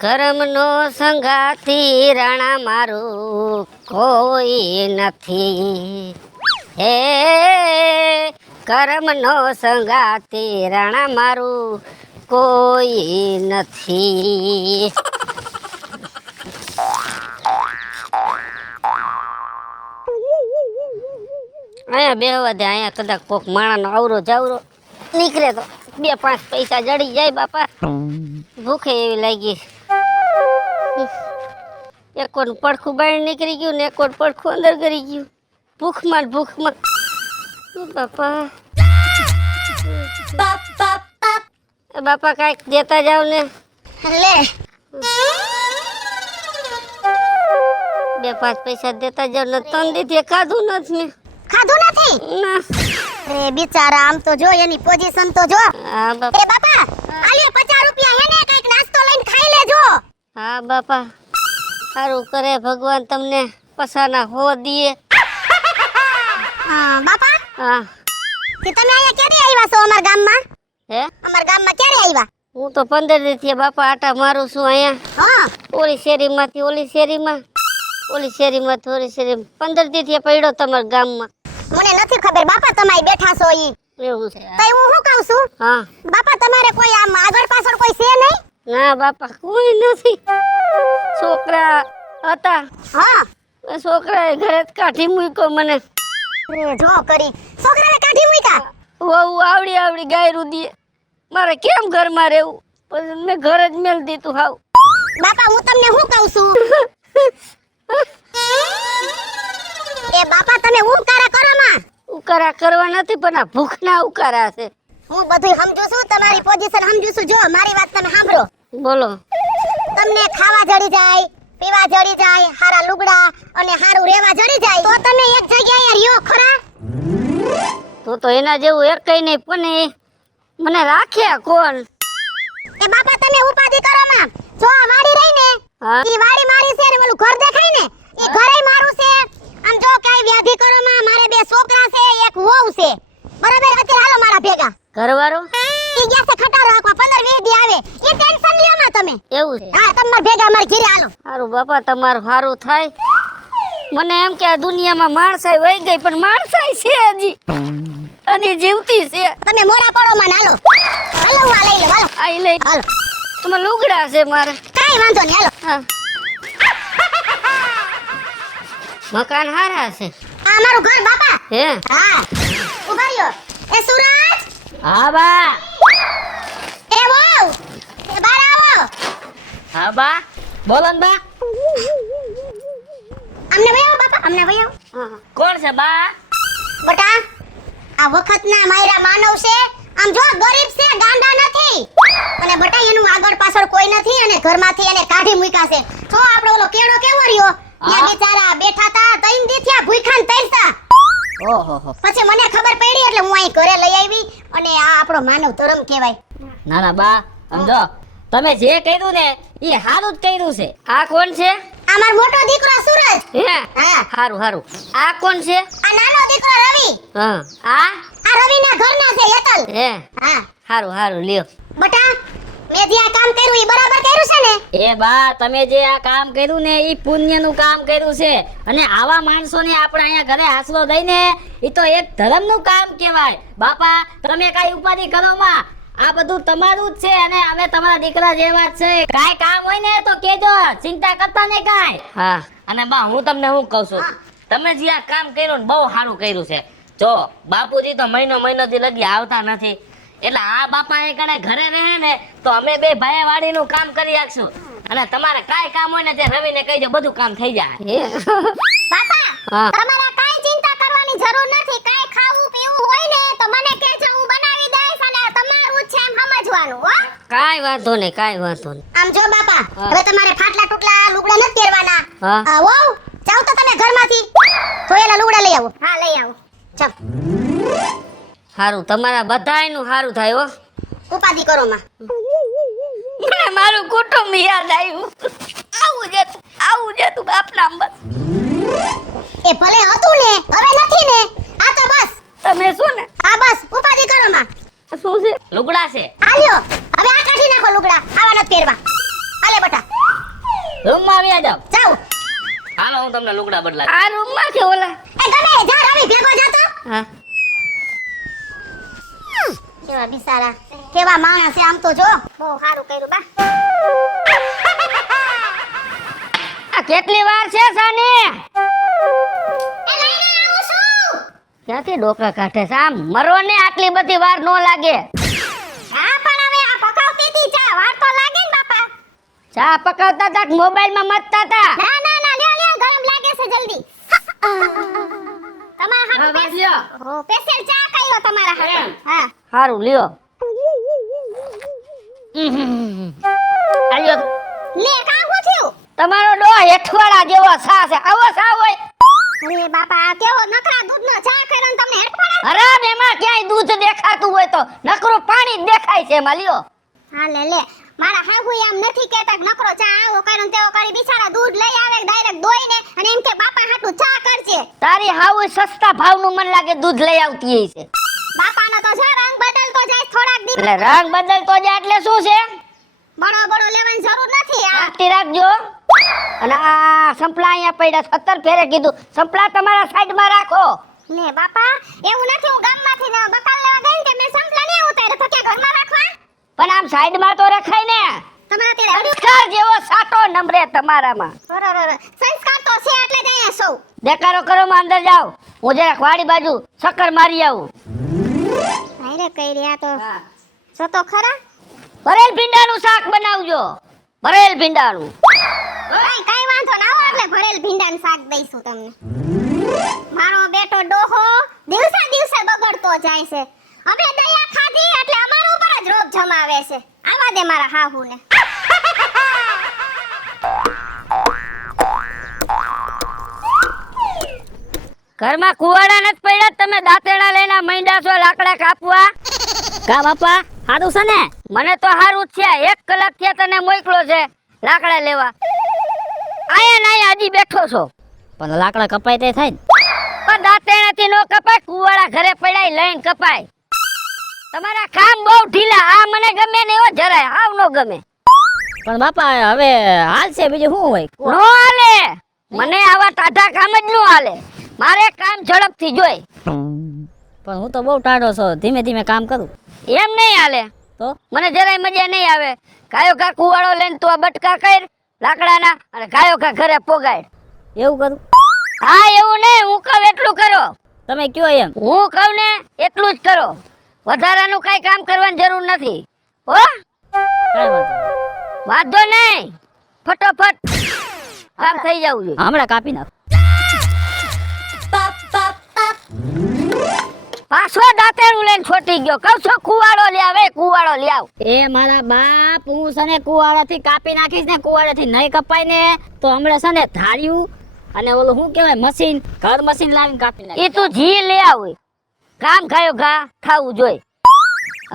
કરમનો સંગાતી રાણા મારું કોઈ નથી. હે કરમનો સંગાતી રાણા મારું કોઈ નથી. અહીંયા બેહવા દે, અહીંયા કદાચ કોક માણાનો આવરો જાવરો નીકળે તો 2-5 પૈસા જડી જાય બાપા. ભૂખે એવી લાગી. એકોનું પડખું બહાર નીકળી ગયું ને એકોનું પડખું અંદર કરી ગયું. ભૂખમાં બાપા. બાપા કાંઈક દેતા જાવ ને. લે 2-5 પૈસા દેતા જાવ ને. 3 દીથી ખાધું નથી ને. ખાધું નથી ના. અરે બિચારા, આમ તો જો એની પોઝિશન તો જો. હા બાપા. એ બાપા આલ્યો 50 રૂપિયા હેને કઈક નાસ્તો લઈને ખાઈ લેજો. હા બાપા, સારું કરે ભગવાન તમને પસાના હો દીએ. હા બાપા, હા કે તમે અહીંયા ક્યારે આવ્યા છો અમાર ગામમાં? હે અમાર ગામમાં ક્યારે આવ્યા? હું તો 15 દીથી બાપા આટા મારું છું અહીંયા. હા ઓલી શેરીમાંથી ઓલી શેરીમાં, ઓલી શેરીમાંથી ઓલી શેરીમાં. 15 દીથી પડ્યો તમારા ગામમાં. મને નથી ખબર બાપા, તમે બેઠા છો ઈ. એવું છે. તઈ હું શું કહું છું? હા બાપા તમારે કોઈ આમ આગળ પાછળ કોઈ છે નહીં? ના બાપા, કોઈ નથી. છોકરા હતા, હા છોકરાએ ઘરે જ કાઢી મૂક્યો મને. અરે જો કરી છોકરાને કાઢી મૂક્યા. વહુ આવડી ગાયરું દીએ. મારે કેમ ઘરમાં રહેવું? પછી મેં ઘર જ મેલ દીધું. હાવ બાપા હું તમને શું કહું છું? એ બાપા તમે ઉકારા કરો માં. ઉકારા કરવા નથી, પણ આ ભૂખના ઉકારા છે. હું બધું સમજુ છું, તમારી પોઝિશન સમજુ છું. જો મારી વાત તમે સાંભળો. બોલો. તમને ખાવા જડી જાય, પીવા જડી જાય, હારા લુગડા અને હારું રહેવા જડી જાય તો તમે એક જગ્યાએ રહ્યો ખરા? તો એના જેવું એક કઈ નહીં, પણ એ મને રાખ્યા કોણ? એ બાપા તમે ઉપાધિ કરો માં. જો આ વાડી રહી ને, હા ઈ વાડી મારી છે ને ઓલું ઘર દેખાય ને, ઈ ઘરે મારું છે. આમ જો કાઈ વ્યાધિ કરો માં, મારે 2 છોકરા છે, એક વહુ છે. બરાબર, અત્યારે હાલો મારા ભેગા. ઘરવાળો ઈ ગયા છે ખટારો રાખવા, 15-20 દી આવે. ઈ ટેન્શન લ્યો માં તમે. એવું છે. હા તમાર ભેગા મારી ઘરે હાલો. સારું બાપા, તમારું સારું થાય. મને એમ કે આ દુનિયામાં માણસાઈ વહી ગઈ, પણ માણસાઈ છે હજી, અને જીવતી છે. તમે મોરા પડો માં હાલો. હાલો હું આ લઈ લો હાલો. આઈ લઈ હાલો તમે લુગડા છે મારે. કાઈ વાંધો નહીં હાલો. હા મકાન હારા છે. આ મારું ઘર બાપા. હે હા ઉભા રહ્યો. એ સુરજ, હા બા. એ વહુ, એ બહાર આવો. હા બા, બોલો ને બા. અમને વહી આવો બાપા, અમને વહી આવો. કોણ છે બા? બટા આ વખતના માયરા માનવ છે. આમ જો ગરીબ છે, ગાંડા નથી. અને બટા એનું આગળ પાછળ કોઈ નથી, અને ઘરમાંથી એને કાઢી મૂક્યા છે. જો આપણો ઓલો કેડો કેવો રહ્યો, ત્યાં બિચારા બેઠા તા, 3 દી થયા ભૂખ્યા ને તરસ્યા. ઓહો. પછી મને ખબર પડી એટલે હું અહીં ઘરે લઈ આવી. અને આ આપણો માનવ ધર્મ કહેવાય. ના ના બા, સમજો તમે જે કર્યું ને એ સારું જ કર્યું છે. આ કોણ છે? આ મારો મોટો દીકરો સૂરજ. હે હા હારું હારું. આ કોણ છે? આ નાનો દીકરો રવિ. હા આ રવિના ઘરના છે યતલ. હે હા હારું હારું લ્યો. બટા મેં જે આ કામ કર્યું એ બરાબર કર્યું છે ને? એ બા, તમે જે આ કામ કર્યું ને એ પુણ્યનું કામ કર્યું છે. અને આવા માણસોને આપણે અહીંયા ઘરે હાસલો દઈને એ તો એક ધર્મનું કામ કહેવાય. બાપા તમે કાઈ ઉપાધિ કરો માં, આ બધું તમારું જ છે, અને અમે તમારા દીકરા જેવા જ છે. કાઈ કામ હોય ને તો કેજો, ચિંતા કરતા ને કાઈ. હા અને બા હું તમને શું કહું છું, તમે જે આ કામ કર્યું ને બહુ સારું કર્યું છે. જો બાપુજી તો મહિનોથી લગી આવતા નથી, એટલે આ બાપા એ કણે ઘરે રહે ને તો અમે 2 ભાઈ વાડીનું કામ કરી આપશું. અને તમારે કાઈ કામ હોય ને તે રવિને કહીજો, બધું કામ થઈ જાય. હે બાપા હા તમારે કાઈ ચિંતા કરવાની જરૂર નથી. કાઈ ખાવું પીવું હોય ને તો મને કહેજો, હું બનાવી દઈશ. અને તમારું જ છે એમ સમજવાનું. હો કાઈ વાંધો નહીં, કાઈ વાંધો નહીં. આમ જો બાપા, હવે તમારે ફાટલા ટુકલા લુગડા નથી પહેરવાના. હા વહુ જાવ તો તમે ઘરમાંથી ધોયેલા લુગડા લઈ આવો. હા લઈ આવો. ચાલ હારું, તમારા બધાયનું હારું થાય હો. ઉપાધિ કરો માં. મને મારું કુટુંબ યાદ આવ્યું. આવું જતું બાપના બસ. એ ભલે હતું ને, હવે નથી ને. આ તો બસ તમે શું ને? હા બસ ઉપાધિ કરો માં. શું છે? લુગડા છે. આલ્યો હવે આ કાઢી નાખો લુગડા, આવા નથી પહેરવા. આલે બટા. બદલાઈ જાવ. જાવ હાલો હું તમને લુગડા બદલાવી. આ રૂમમાં છે ઓલા. એ ગમે જા રવિ ભેગો જાતો હા. કેવા બિચારા કેવા માણસ છે આમ તો જો બહુ સારું કર્યું બા આ કેટલી વાર છે સાની? એ લઈને આવું છું ક્યાંથી ડોકા કાઢે છે? આમ મરો ને આટલી બધી વાર નો લાગે. હા પણ હવે આ પકાવતી હતી ચા વાર તો લાગે ને બાપા ચા પકાવતા તા મોબાઈલમાં મતતા તા. ના ના ના લ્યો લ્યો ગરમ લાગે છે જલ્દી તમારા હા, બસ લ્યો. હો સ્પેશિયલ ચા કર્યો તમારા હાટુ એમ? હા હારું લ્યો. આલ્યો. લે કાંગો થયું તમારો ડો હેઠવાડા જેવો સા છે. આવો સા હોય. અરે બાપા આ કેવો નકરા દૂધનો ચા કર્યો ને તમને હેઠવાડા અરે એમાં ક્યાંય દૂધ દેખાતું હોય તો નકરું પાણી જ દેખાય છે એમાં લ્યો. હા લે લે મારા હાહુ એમ નથી કહેતા કે નકરો ચા આવો કર્યો ને તેવો કરી બિચારા દૂધ લઈ આવે ડાયરેક્ટ દોઈને અને એમ કે બાપા હાટુ ચા કરજે તારી હાવ સસ્તા ભાવનું મન લાગે દૂધ લઈ આવતી હશે. બાપાનો તો જો રંગ બદલતો જાય થોડાક દી એટલે રંગ બદલતો જાય એટલે શું છે? બડો બડો લેવાની જરૂર નથી આ રાખતી રાખજો. અને આ સંપલા અહીંયા પડ્યા 17 ફેરે કીધું સંપલા તમારા સાઈડમાં રાખો. લે બાપા એવું નથી હું ગામમાંથી ને બકાલ લેવા ગઈ ને કે મેં સંપલા ને ઉતાર્યો તો કે ઘરમાં રાખવા પણ આમ સાઈડમાં તો રખાય ને. તમારા ત્યારે સંસ્કાર જેવો સાટો નમરે તમારામાં. અરે સંસ્કાર તો છે એટલે જ અહીંયા સૌ દેખાડો કરો માં અંદર જાઓ. હું જરાક વાડી બાજુ ચક્કર મારી આવું. અરે કઈ રહ્યા તો સતો ખરા ભરેલ ભીંડાનું શાક બનાવજો. ભરેલ ભીંડાનું. કઈ વાંધો ના હો એટલે ભરેલ ભીંડાનું શાક દઈશું તમને મારો બેટો ડોહો દિવસે દિવસે બગડતો જાય છે હવે દયા ખાધી એટલે અમારા ઉપર જ રોગ જમાવે છે આવા દે મારા હાહુને ઘરમાં કુવાડા નથી પડ્યા તમે દાંતેડા લઈને માંડ્યા છો લાકડા કાપવા. કા બાપા સારું છે ને? મને તો હારું જ છે. 1 કલાક થી તને મોકલો છે લાકડા લેવા. આયા ના આયા હજી બેઠો છો. પણ લાકડા કપાય તે થાય ને. પણ દાંતેડાથી નો કપાય. કુવાડા ઘરે પડ્યા લઈને કપાય. તમારા કામ બહુ ઢીલા. આ મને ગમે ને એવો જરાય હાવ નો ગમે. પણ બાપા હવે હાલ છે બીજું શું હોય? નો હાલે. મને આવા ટાઢા કામ જ નો હાલે. મારે કામ ઝડપથી જોઈ. પણ હું તો બહુ ટાઢો છું, ધીમે ધીમે કામ કરું. એમ નહીં હાલે. તો મને જરાય મજા નહીં આવે. ગાયો ઘા કુવાડો લઈને તું આ બટકા કર લાકડાના અને ગાયો ઘા ઘરે પોગાડ. એવું કરું? હા એવું નહીં. હું કહું એટલું કરો. તમે કયો એમ. હું કહું ને એટલું જ કરો. વધારાનું કઈ કામ કરવાની જરૂર નથી. હો કાંઈ વાંધો નહીં. વાંધો નહીં. ફટોફટ કામ થઈ જવું જોઈએ. હમણાં કાપી નાખ. પાછો દાંતેડું લઈને છોટી ગયો. કહું છો કુવાડો લે આવે કુવાડો લે આવ. એ મારા બાપ હું છે ને કુવાડાથી કાપી નાખીશ ને કુવાડાથી નહીં કપાય ને તો હમણાં છે ને ધાર્યું અને ઓલું શું કહેવાય મશીન ઘર મશીન લાવીને કાપી નાખીશ. એ તું જી લે આવ. કામ ખાયો ઘા ખાવું જોઈએ.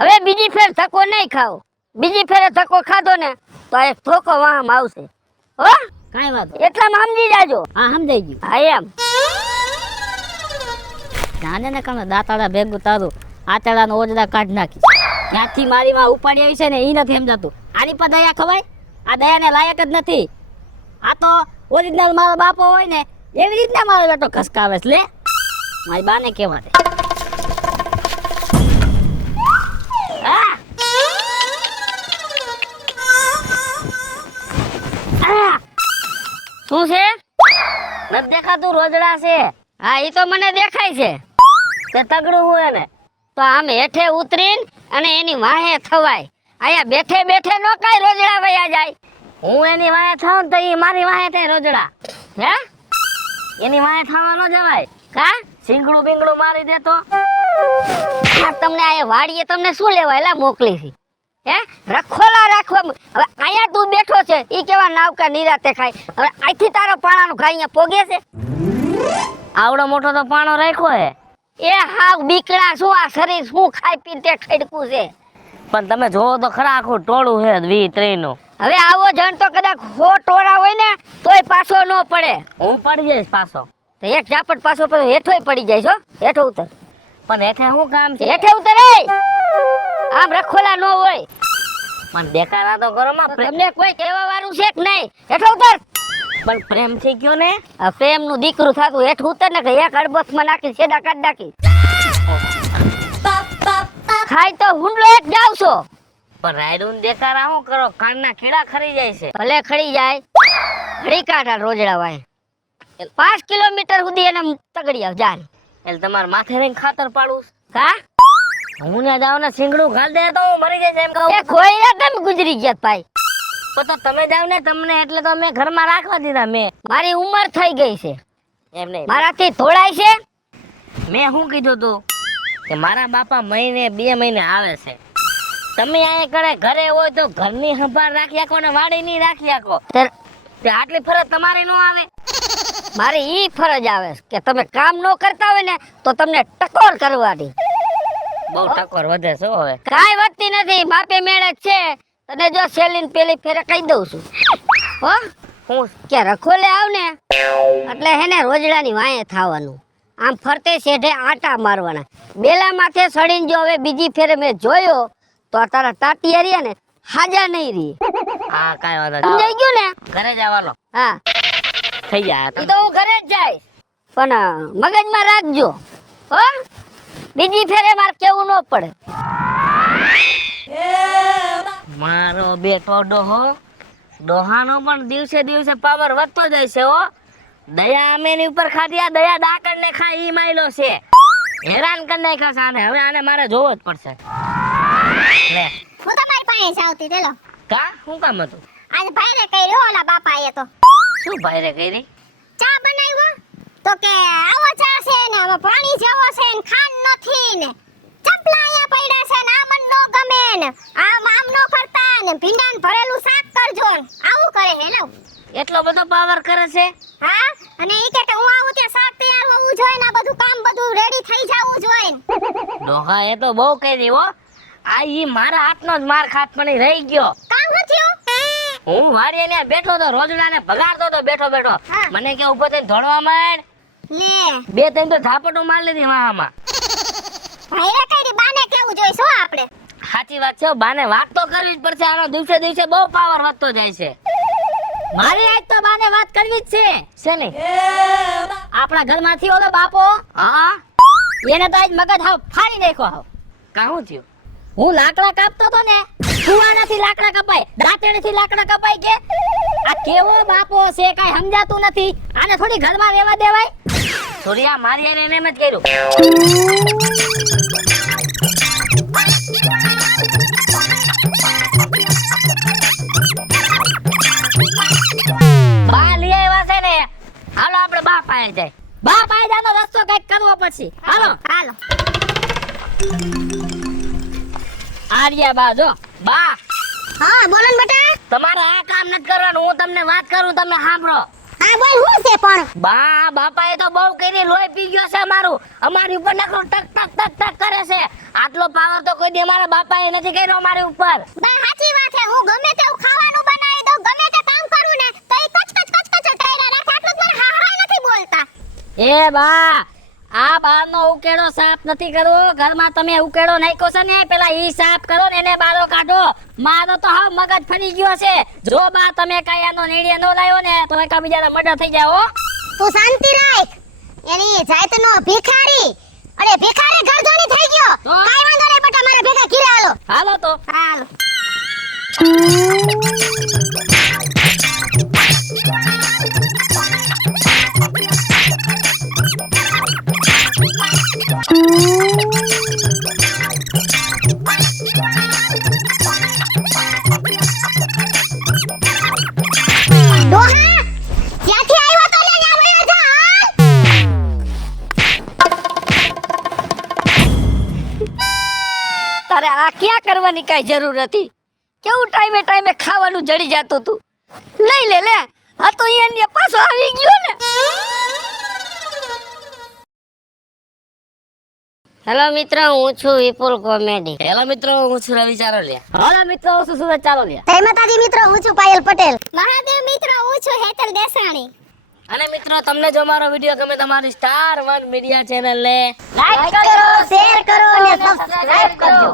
હવે બીજી ફેર ધક્કો નહીં ખાવ. બીજી ફેરે ધક્કો ખાધો ને તો એક ધોકો વાહમાં આવશે. હો કાંઈ વાંધો. એટલામાં સમજી જાજો. હા સમજાઈ ગયું. હા એમ. જાને ને કામ દાંતાડા ભેગું તારું આતેડાનો ઓજડા કાઢી નાખી. ક્યાંથી મારી માં ઉપાડી આવી છે ને એ નથી સમજાતું. આની પર દયા ખવાય? આ દયાને લાયક જ નથી. આ તો ઓરિજિનલ મારો બાપો હોય ને એવી રીતના મારો બેટો ખસકાવે છે. લે મારી બાને કેવા દે. હા આ. શું છે? નથી દેખાતું રોજડા છે. હા એ તો મને દેખાય છે. તે તગડું હોય ને તો આમ હેઠે ઉતરીને અને એની વાહે થવાય. અહીંયા બેઠે બેઠે નો કાંઈ રોજડા વયા જાય. હું એની વાહે થાઉં તો એ મારી વાહે થાય રોજડા. હે એની વાહે થવા ન જવાય. કા સિંગડું બિંગડું મારી દે તો આ તમને આ વાડીએ તમને શું લેવા એલા મોકલી છે? હે રખોલા રાખવા. હવે અહીંયા તું બેઠો છે ઈ કેવા નાવકા નિરાતે ખાય. હવે અહીંથી તારો પાણાનો ખાઈ અહીંયા પોગે છે. આવડો મોટો તો પાણો રાખ્યો હે. એ હાવ બીકડા શું આ શરીર શું ખાઈ પીને તે ખડકું છે. પણ તમે જોવો તો ખરા આખું ટોળું છે 20-30 નું. હવે આવો જણ તો કદાચ હો ટોળા હોય ને તોય પાછો ન પડે. હું પડી જઈશ પાછો. તો એક ઝાપટ પાછો પછી હેઠોય પડી જાય છો. હેઠો ઉતર. પણ હેઠે શું કામ છે? હેઠે ઉતર એ. આમ રખોલા ન હોય. પણ દેખાડા તો કરો માં. તમને કોઈ કહેવા વાળું છે કે નહીં? હેઠો ઉતર. પણ પ્રેમ થઈ ગયો ને. આ પ્રેમ નું દીકરું થાતું હેઠ ઉતર ને કે એક અડબસમાં નાખી સેડા કાઢ નાખી. ખાય તો હુંડલો એક જાવ છો. પણ રાયડું દેખાડા શું કરો, કાનના ખીડા ખરી જાય છે. ભલે ખડી જાય ઘડી કાઢા રોજડા વાય 5 કિલોમીટર સુધી એને તગડી આવ જાન. એટલે તમારે માથે રહીને ખાતર પાડું. કા હું ને જાવ ને સિંગડું ઘાલ દે તો મરી જાય છે એમ કહું. એ કોઈ ના તમે ગુજરી ગયા ભાઈ. તો તમે જાવ ને તમને એટલે તો મેં ઘરમાં રાખવા દીધા. મેં મારી ઉંમર થઈ ગઈ છે, એમ નહીં, મારાથી થોડાય છે. મેં શું કીધું તું કે મારા બાપા મહિને 2 મહિને આવે છે. તમે આ કડે ઘરે હોય તો ઘરની સંભાળ રાખી આખો ને વાડી ની રાખી આખો. ત્યારે તે આટલી ફરજ તમારી નો આવે. મારી ઈ ફરજ આવે છે કે તમે કામ ન કરતા હોય ને તો તમને ટકોર કરવાની. બહુ ટકોર વધે છે હવે. કાંઈ વધતી નથી, માપે મેળે જ છે. તને જો સેલીન પેલી ફેરે કહી દઉં છું હો હું કે રખોલે આવ ને એટલે હેને રોજડાની વાંહે થાવાનું. આમ ફરતે શેઢે આટા મારવાના. બેલા માથે સડીને જો હવે બીજી ફેરે મેં જોયો તો આ તારા તાટિયા રહ્યા ને હાજા નહીં રહી. હા કાંઈ વાંધો નહીં. સમજાઈ ગયું ને? ઘરે જવાનો હા થઈ જાય. ઈ તો હું ઘરે જ જઈશ, પણ મગજમાં રાખજો હો, બીજી ફેરે મારે કેવું ન પડે. મારો બેટો ડોહો, ડોહાનો પણ દિવસે દિવસે પાવર વધતો જાય છે હો. દયા અમે એની ઉપર ખાધી, આ દયા ડાકણ ને ખાય ઈ માયલો છે. હેરાન કરી નાખ્યા છે આને. હવે આને મારે જોવો જ પડશે. લે હું તમારી પાસે આવતી તેલો કા શું કામ હતું? આજ ભાઈને કર્યો ઓલા બાપાએ તો શું ભાઈ રે કરી? ચા બનાવ્યો તો કે આવો ચા છે ને આમાં પાણી જેવો છે ને ખાંડ નથી ને ચપલા અહીંયા પડ્યા છે ને આ મન નો ગમે ને આમ નો કરતા ને ભીંડાને ભરેલું શાક કરજો ને આવું કરે હેલો. એટલો બધો પાવર કરે છે? હા અને ઈ કે હું આવું ત્યાં શાક તૈયાર હોવું જોઈએ ને આ બધું કામ બધું રેડી થઈ જવું જોઈએ ને. ડોહા એ તો બહુ કરી હો. આ ઈ મારા હાથનો જ માર ખાત પણ ઈ રહી ગયો. કામ નથી હું વાડીએ ને બેઠો તો રોજડાને ભગાડતો તો બેઠો બેઠો. હા. મને કે ઉપર થઈને ધોળવા માંડ. લે 2-3 તો ઝાપટો મારી લીધી વાહમાં. ભાઈને કઈ બાને કેવું જોઈએ શું આપણે. સાચી વાત છે, બાને વાત તો કરવી જ પડશે. આનો દિવસે દિવસે બહુ પાવર વધતો જાય છે. મારી આજ તો બાને વાત કરવી જ છે. શેની? આપણા ઘરમાંથી ઓલો બાપો હા એને તો આજ મગજ હાવ ફાડી નાખ્યો હાવ. કાહું થયું? હું લાકડા કાપતો તો ને, કુવાનાથી લાકડા કપાય, દાંતેડેથી લાકડા કપાય કે આ કેવો બાપો છે કાઈ સમજાતું નથી. આને થોડી ઘરમાં રહેવા દેવાય. સૂર્યા મારી એને એમ જ કર્યું. બા લઈ આવ્યા છે ને, હાલો આપણે બા પાસે જાય. બાપ આયદાનો રસ્તો કઈક કરવો પડશે. હાલો હાલો આર્યા બા જો બા હા બોલો ને બેટા. તમારે આ કામ નથી કરવાનું. હું તમને વાત કરું, તમે સાંભળો. હા બોલ હું છે પણ બા બાપાએ તો બહુ કરી, લોહી પી ગયો છે અમારું. અમારી ઉપર નકરો ટક ટક ટક ટક કરે છે. આટલો પાવર તો કોઈ દી અમારા બાપાએ નથી કર્યો અમારી ઉપર. ભાઈ સાચી વાત છે. હું ગમે તેવું ખાવાનું બનાવી દઉં ગમે તે કામ કરું ને તો ઈ કચ ટાયરા રાખે. આટલું જ મને હાહરા નથી બોલતા. એ બા આ બારનો ઉકેડો સાફ નથી કરવો. ઘરમાં તમે ઉકેડો નાખ્યો છે ને પેલા ઈ સાફ કરો ને એને બારો કાઢો. મારો તો હાવ મગજ ફરી ગયો છે. જો બા તમે કાંઈ આનો નીડીએ ન લાવ્યો ને તો એકા બીજાના મર્ડર થઈ જાય હો. તું શાંતિ રાખ. એની જાતનો ભિખારી અરે ભિખારી ગરજોની થઈ ગયો. તો? કાઈ વાંધો નહીં બેટા મારા ભેગા ઘીરે હાલો. હાલો તો હાલો ડોહા ક્યાંથી આવ્યો તો લે ના વયો જા હાલ. તારે આ ક્યાં કરવાની કાંઈ જરૂર હતી. કેવું ટાઈમે ટાઈમે ખાવાનું જડી જતું તું. લઈ લે લે. આ તો અહીંયા પાછો આવી ગયો ને. હેલો મિત્રો, હું છું વિપુલ કોમેડી. હેલો મિત્રો, હું છું રવિ ચારોલિયા. હાલો મિત્રો હું છું સુરજ ચાલો લે. જય માતાજી મિત્રો, હું છું પાયલ પટેલ. મહાદેવ મિત્રો, હું છું હેતલ દેસાણી. અને મિત્રો તમને જો મારો વિડીયો ગમે તમારી સ્ટાર 1 મીડિયા ચેનલ ને લાઈક કરો, શેર કરો અને સબસ્ક્રાઇબ કરજો.